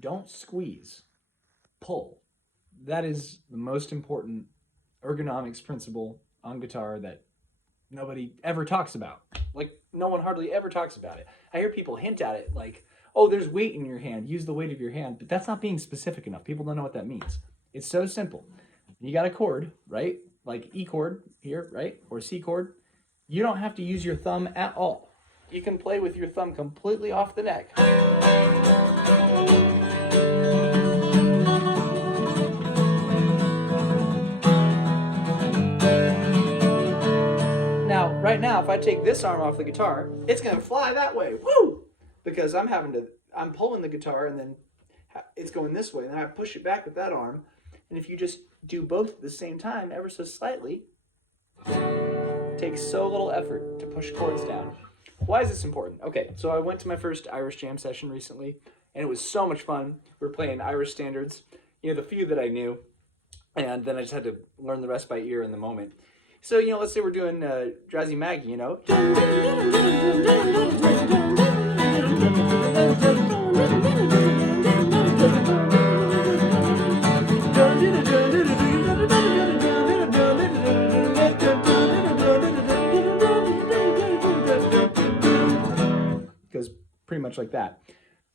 don't squeeze, pull. That is the most important ergonomics principle on guitar that nobody ever talks about. Like, no one hardly ever talks about it. I hear people hint at it, like, oh, there's weight in your hand, use the weight of your hand, but that's not being specific enough. People don't know what that means. It's so simple. You got a chord, right? Like E chord here, right? Or C chord. You don't have to use your thumb at all. You can play with your thumb completely off the neck. Now, right now, if I take this arm off the guitar, it's gonna fly that way. Woo! Because I'm pulling the guitar and then it's going this way, and then I push it back with that arm. And if you just do both at the same time, ever so slightly, it takes so little effort to push chords down. Why is this important? Okay, so I went to my first Irish jam session recently, and it was so much fun. We were playing Irish standards, the few that I knew, and then I just had to learn the rest by ear in the moment. So, let's say we're doing Drowsy Maggie, Goes pretty much like that.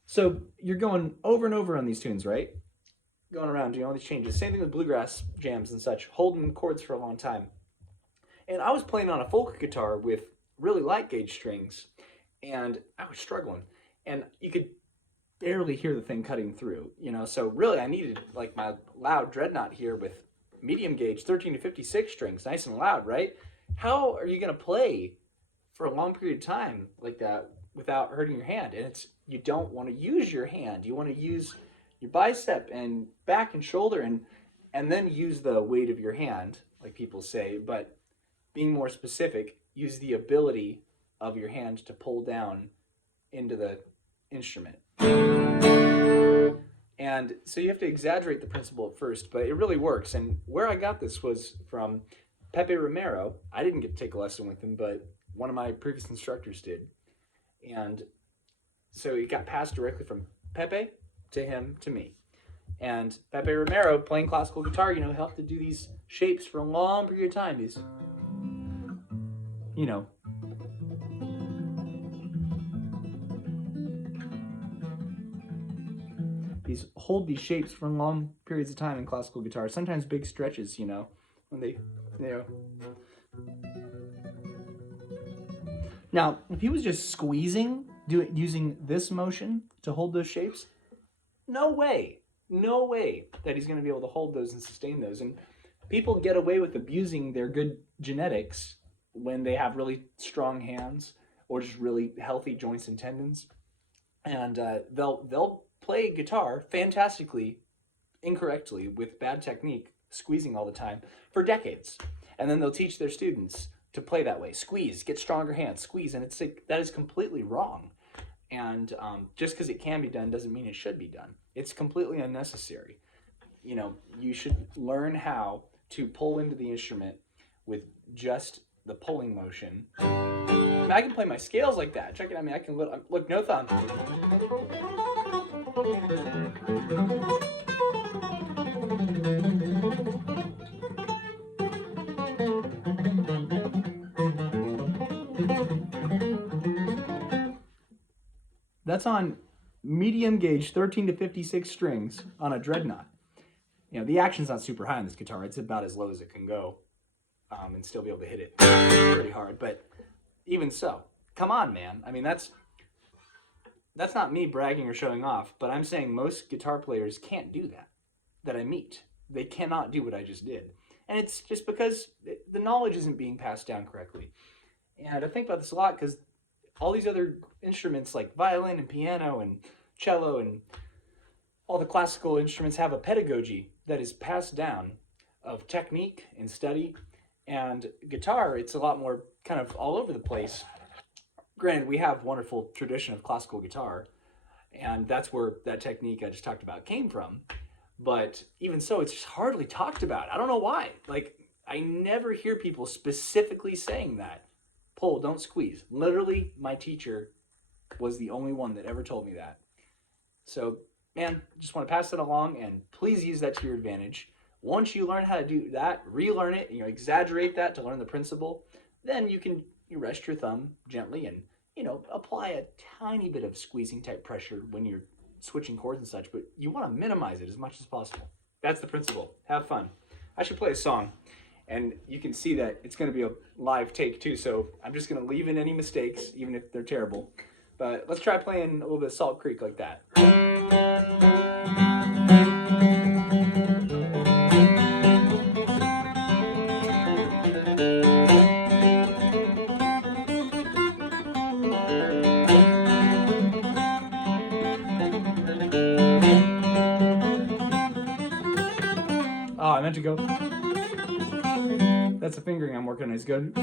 So you're going over and over on these tunes, right? Going around doing all these changes. Same thing with bluegrass jams and such, holding chords for a long time. And I was playing on a folk guitar with really light gauge strings, and I was struggling. And you could barely hear the thing cutting through, So really, I needed like my loud dreadnought here with medium gauge 13 to 56 strings, nice and loud, right? How are you going to play for a long period of time like that without hurting your hand? And you don't want to use your hand. You want to use your bicep and back and shoulder and then use the weight of your hand, like people say, but being more specific, use the ability of your hand to pull down into the instrument. And so you have to exaggerate the principle at first, but it really works. And where I got this was from Pepe Romero. I didn't get to take a lesson with him, but one of my previous instructors did. And so it got passed directly from Pepe to him to me. And Pepe Romero, playing classical guitar, helped to do these shapes for a long period of time. These, hold these shapes for long periods of time in classical guitar. Sometimes big stretches, when they, Now, if he was just squeezing, using this motion to hold those shapes, no way that he's going to be able to hold those and sustain those. And people get away with abusing their good genetics when they have really strong hands or just really healthy joints and tendons, and they'll play guitar fantastically incorrectly with bad technique, squeezing all the time for decades, and then they'll teach their students to play that way. Squeeze, get stronger hands, squeeze, and it's like, that is completely wrong. And just because it can be done doesn't mean it should be done. It's completely unnecessary. You should learn how to pull into the instrument with just the pulling motion. I can play my scales like that. Check it out. I can look, no thumb. That's on medium gauge 13 to 56 strings on a dreadnought. The action's not super high on this guitar. It's about as low as it can go, and still be able to hit it pretty hard. But even so, come on, man. That's not me bragging or showing off, but I'm saying most guitar players can't do that I meet. They cannot do what I just did. And it's just because the knowledge isn't being passed down correctly. And I think about this a lot because all these other instruments like violin and piano and cello and all the classical instruments have a pedagogy that is passed down of technique and study. And guitar, it's a lot more kind of all over the place. Granted, we have wonderful tradition of classical guitar, and that's where that technique I just talked about came from. But even so, it's just hardly talked about. I don't know why. Like, I never hear people specifically saying that. Pull, don't squeeze. Literally, my teacher was the only one that ever told me that. So man, just want to pass that along, and please use that to your advantage. Once you learn how to do that, relearn it, exaggerate that to learn the principle, then you rest your thumb gently and, apply a tiny bit of squeezing type pressure when you're switching chords and such, but you want to minimize it as much as possible. That's the principle. Have fun. I should play a song, and you can see that it's going to be a live take too, so I'm just going to leave in any mistakes, even if they're terrible. But let's try playing a little bit of Salt Creek like that. Oh, I meant to go. That's the fingering I'm working on. It's good.